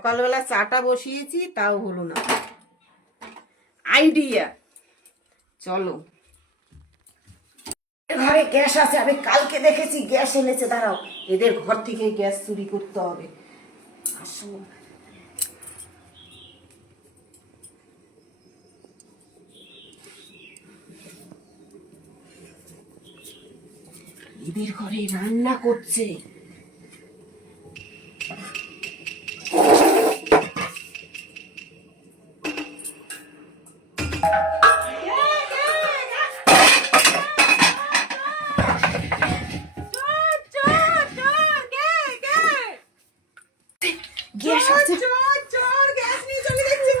সকালবেলা চাটা বসিয়েছি, তাও হলো না। আইডিয়া, চলো। ঘরে গ্যাস আছে, আমি কালকে দেখেছি গ্যাস এনেছে। দাঁড়াও, এদের ঘর থেকে গ্যাস চুরি করতে হবে। আসো, এদের ঘরে রান্না করছে। গ্যাস আছে, গ্যাস নিয়ে চলে যাচ্ছে।